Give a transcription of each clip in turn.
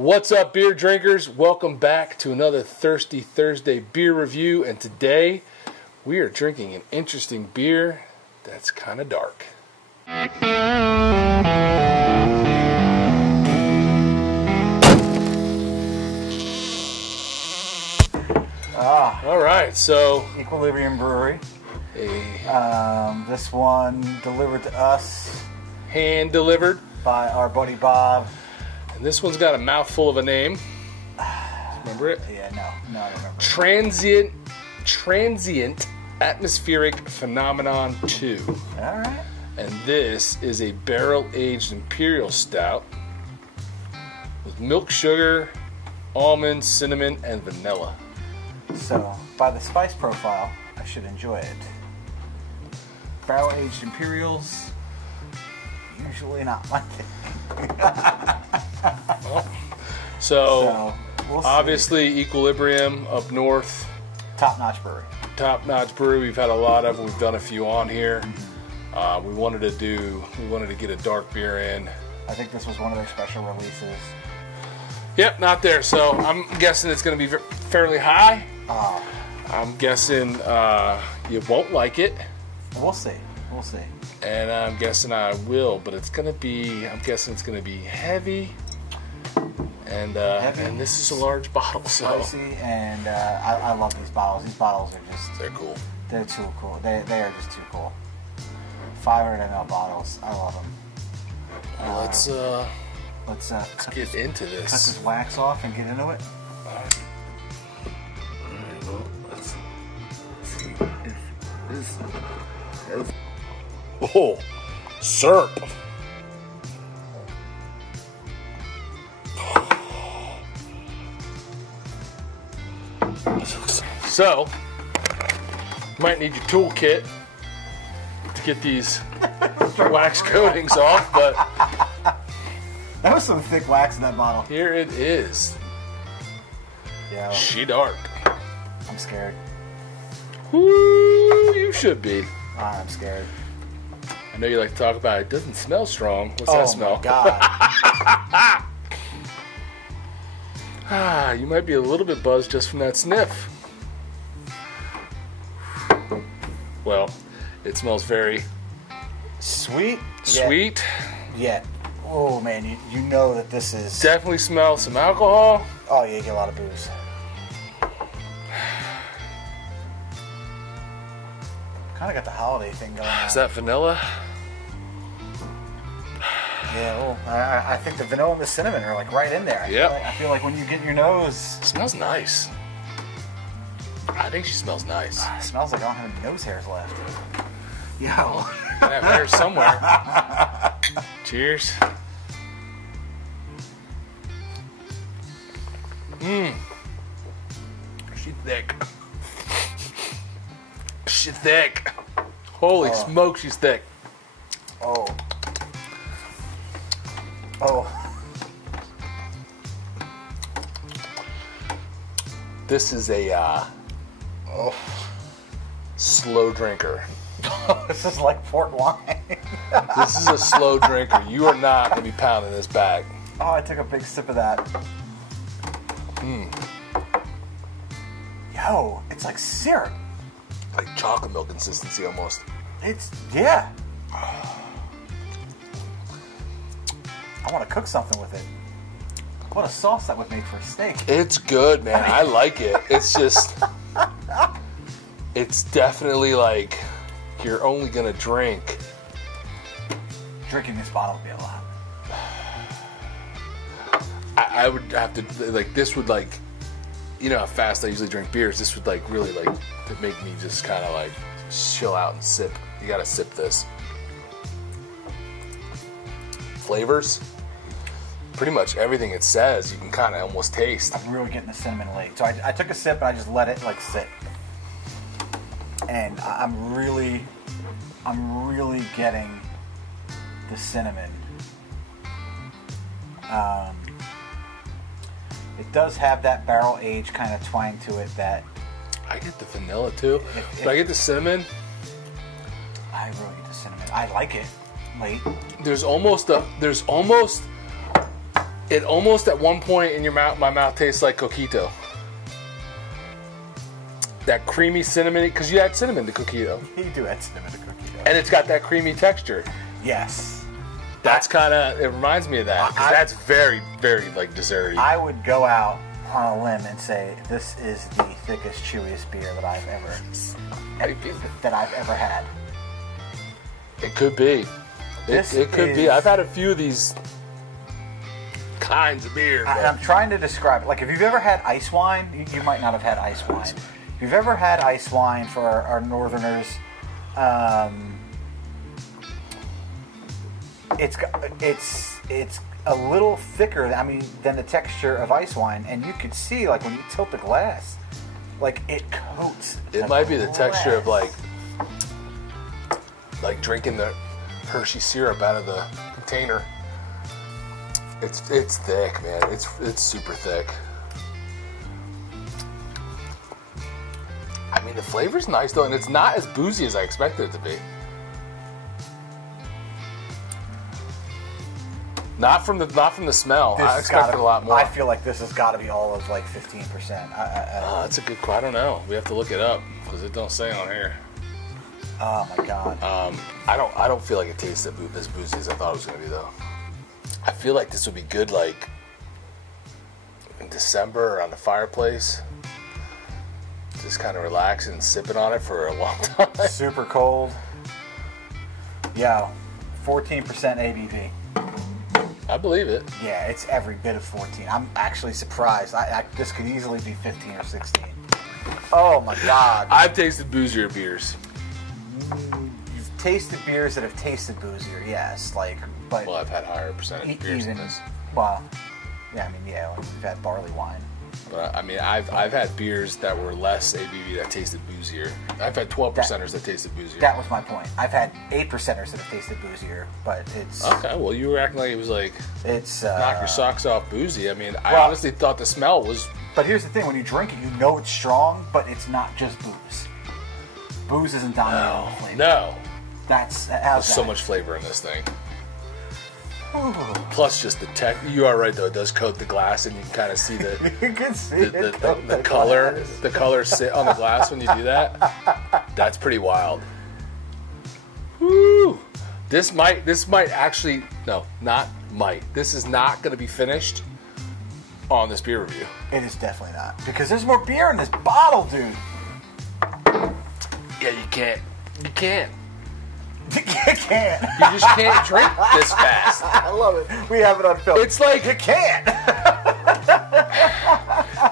What's up, beer drinkers? Welcome back to another Thirsty Thursday beer review, and today we are drinking an interesting beer that's kind of dark. All right, so Equilibrium Brewery. a This one delivered to us hand delivered, by our buddy Bob. and this one's got a mouthful of a name. Remember it? Yeah, no, I don't remember. Transient Atmospheric Phenomenon 2. All right. And this is a barrel-aged Imperial Stout with milk sugar, almond, cinnamon, and vanilla. So, by the spice profile, I should enjoy it. Barrel-aged Imperials, usually not my thing. So we'll see. obviously, Equilibrium up north. Top-notch brewery. Top-notch brewery. We've had a lot of them. We've done a few on here. We wanted to get a dark beer in. I think this was one of their special releases. Yep, not there. So I'm guessing it's going to be fairly high. I'm guessing you won't like it. We'll see. And I'm guessing I will, but I'm guessing it's going to be heavy. And this is a large bottle, so Spicy, and I love these bottles. These bottles are just... they're cool. They're too cool. They are just too cool. 500 ml bottles. I love them. Well, Let's get into cut this. this wax off and get into it. Let's see if this has... Oh, syrup. So, might need your toolkit to get these wax coatings off, but That was some thick wax in that bottle. here it is. Yeah, She dark. I'm scared. Woo, you should be. I'm scared. I know you like to talk about it. It doesn't smell strong. What's Oh that smell? my god. You might be a little bit buzzed just from that sniff. Well, it smells very Sweet. sweet. Yeah. Oh man, you know that this is... Definitely smells some alcohol. Oh yeah, you get a lot of booze. Kind of got the holiday thing going on. Is that vanilla? Yeah, well, I think the vanilla and the cinnamon are like right in there. Yep. I feel like when you get in your nose... It smells nice. I think she smells nice. It smells like I don't have any nose hairs left. Yo. I have hair somewhere. Cheers. She thick. She thick. Holy smoke, she's thick. Oh. This is a slow drinker. This is like port wine. This is a slow drinker. You are not going to be pounding this back. Oh, I took a big sip of that. Yo, it's like syrup. Like chocolate milk consistency almost. Yeah. I want to cook something with it. What a sauce that would make for a steak. It's good, man. I like it. It's just... It's definitely like you're only going to drink. Drinking this bottle would be a lot. I would have to... Like, this would like... You know how fast I usually drink beers. This would like really like to make me just kind of like chill out and sip. You got to sip this. Flavors? Pretty much everything it says you can kind of almost taste. I'm really getting the cinnamon late. So I took a sip and I just let it like sit. And I'm really getting the cinnamon. It does have that barrel age kind of twang to it that... I get the vanilla too. But I get the cinnamon. I really get the cinnamon. I like it late. There's almost It almost at one point in your mouth, my mouth tastes like coquito. That creamy cinnamon, because you add cinnamon to coquito. You do add cinnamon to coquito. And it's got that creamy texture. Yes. That's kind of, it reminds me of that. Because that's very, very like desserty. I would go out on a limb and say this is the thickest, chewiest beer that I've ever had. It could be. It could be. I've had a few of these kinds of beer. I'm trying to describe it. Like, if you've ever had ice wine, you might not have had ice wine. If you've ever had ice wine, for our northerners, it's a little thicker, than the texture of ice wine, and you could see, like, when you tilt the glass, like, it coats. It might be the texture of like drinking the Hershey syrup out of the container. It's thick, man. It's super thick. I mean, the flavor's nice though, and it's not as boozy as I expected it to be. Not from the smell. I expected a lot more. I feel like this has got to be all of like 15%. That's a good. I don't know. We have to look it up because it don't say on here. Oh my god. I don't feel like it tastes as boozy as I thought it was gonna be though. I feel like this would be good like in December around the fireplace. Just kind of relaxing and sipping on it for a long time. Super cold. Yeah, 14% ABV. I believe it. Yeah, it's every bit of 14. I'm actually surprised. This could easily be 15 or 16. Oh my god. I've tasted boozier beers. You've tasted beers that have tasted boozier, yes. But well, I've had higher percentage beers than this. Well, yeah, we've had barley wine. But I've had beers that were less ABV that tasted boozier. I've had 12%ers that tasted boozier. That was my point. I've had 8%ers that have tasted boozier, but it's... Okay, well, you were acting like it was like... It's... knock your socks off boozy. I honestly thought the smell was... But here's the thing. When you drink it, you know it's strong, but it's not just booze. Booze isn't dominating the flavor. No. There's so much flavor in this thing. Plus, just the tech. You are right though; it does coat the glass, and you can kind of see you can see the color. Glass. The color sit on the glass when you do that. That's pretty wild. Woo! This might actually not might. This is not going to be finished on this beer review. It is definitely not, because there's more beer in this bottle, dude. Yeah, you can't. You can't. You can't. You just can't drink this fast. I love it. We have it on film. It's like you can't.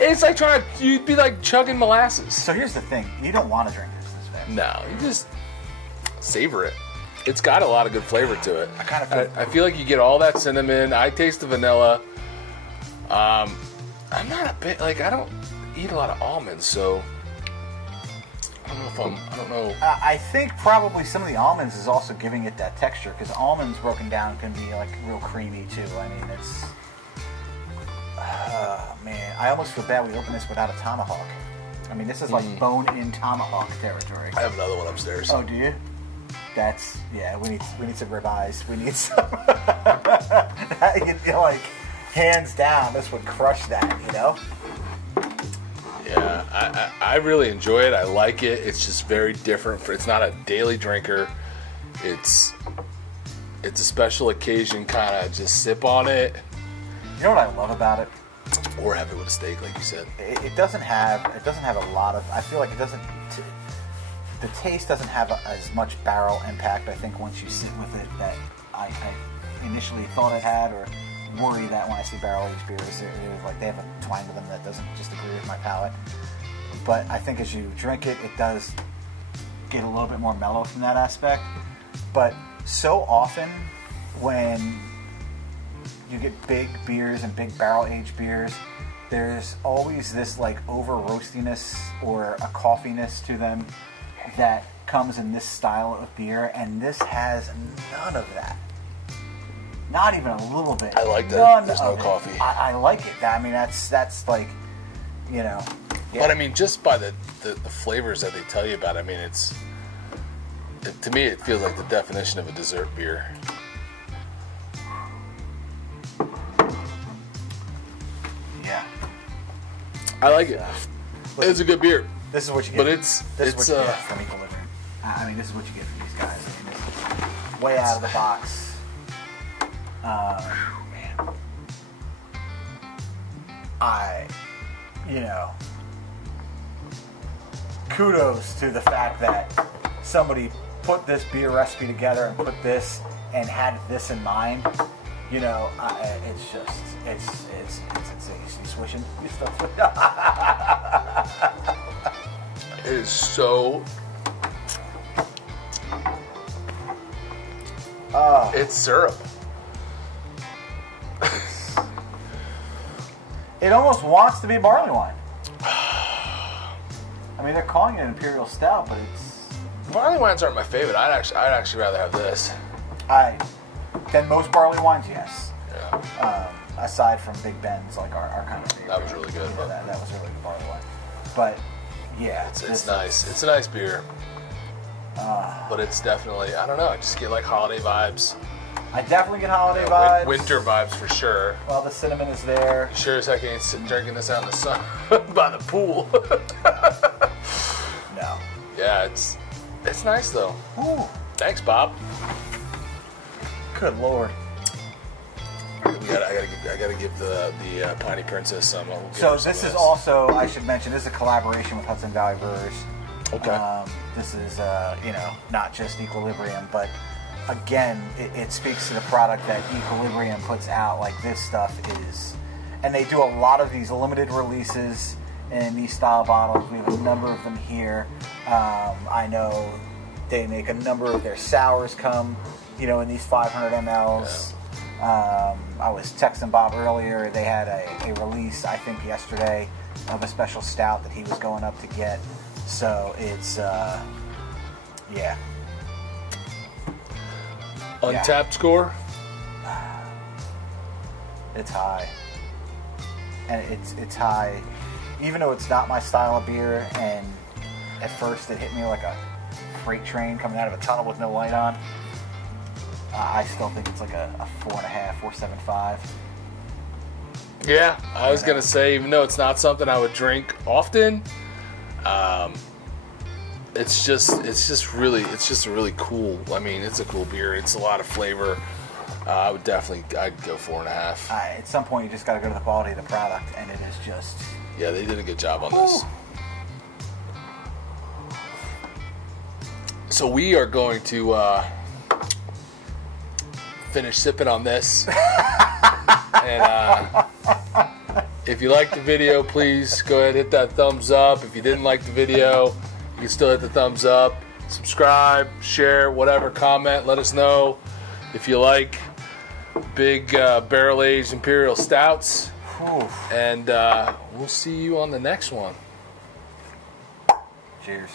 It's like you'd be like chugging molasses. So here's the thing: you don't want to drink this fast. No, you just savor it. It's got a lot of good flavor to it. I feel like you get all that cinnamon. I taste the vanilla. I'm not a bit I don't eat a lot of almonds, so. I don't know. I think probably some of the almonds is also giving it that texture, because almonds broken down can be like real creamy too. It's. Man, I almost feel bad we opened this without a tomahawk. This is like bone-in tomahawk territory. I have another one upstairs. Oh, do you? We need some ribeyes. We need some. Hands down, this would crush that. Yeah, I really enjoy it. I like it. It's just very different. It's not a daily drinker. It's a special occasion kind of just sip on it. You know what I love about it? Or have it with a steak, like you said. It doesn't have a lot of. I feel like it doesn't. The taste doesn't have as much barrel impact. I think once you sit with it, that I initially thought it had, or worry that when I see barrel-aged beers, they have a twang to them that doesn't just agree with my palate. But I think as you drink it, it does get a little bit more mellow from that aspect. But so often when you get big beers and big barrel-aged beers, there's always this over roastiness or a coffeeness to them that comes in this style of beer, and this has none of that. Not even a little bit. I like that. There's no coffee. I like it. That's like, Yeah. But just by the flavors that they tell you about, to me it feels like the definition of a dessert beer. I like it. Listen, It's a good beer. This is what you get. But it's what you get from Equilibrium. I mean, this is what you get from these guys. I mean, this is way out of the box. Man, kudos to the fact that somebody put this beer recipe together and put this and had this in mind. It's just, it's insane. You swishing? You still swishing? It is so... it's syrup. It almost wants to be barley wine. I mean, they're calling it an Imperial Stout, but it's... Barley wines aren't my favorite. I'd actually rather have this. Than most barley wines, yes. Yeah. Aside from Big Ben's, like our kind of favorite. That was really good. Yeah, that was really good barley wine. But yeah, it's nice. It's a nice beer. But it's definitely, I don't know. I just get like holiday vibes. I definitely get holiday vibes. Winter vibes for sure. Well, the cinnamon is there. Sure as heck ain't sitting drinking this out in the sun by the pool. No. Yeah, it's nice though. Ooh. Thanks, Bob. Good Lord. I gotta give the Piney Princess some. So this is also, I should mention, this is a collaboration with Hudson Valley Brewers. Okay. This is not just Equilibrium, but again, it speaks to the product that Equilibrium puts out. Like, this stuff is, and they do a lot of these limited releases in these style bottles. We have a number of them here. I know they make a number of their sours come, in these 500 mLs. Yeah. I was texting Bob earlier. They had a release, I think yesterday, of a special stout that he was going up to get. So it's, yeah. Untapped score? It's high. And it's high. Even though it's not my style of beer, and at first it hit me like a freight train coming out of a tunnel with no light on, I still think it's like a 4.5, 4.75. Yeah, I was gonna say, even though it's not something I would drink often, it's just a really cool. I mean, it's a cool beer. It's a lot of flavor. I'd go 4.5. At some point, you just got to go to the quality of the product, and it is just. Yeah, they did a good job on this. So we are going to finish sipping on this. And if you liked the video, please go ahead and hit that thumbs up. If you didn't like the video, you can still hit the thumbs up. Subscribe, share, whatever, comment. Let us know if you like big barrel-aged Imperial Stouts. And we'll see you on the next one. Cheers.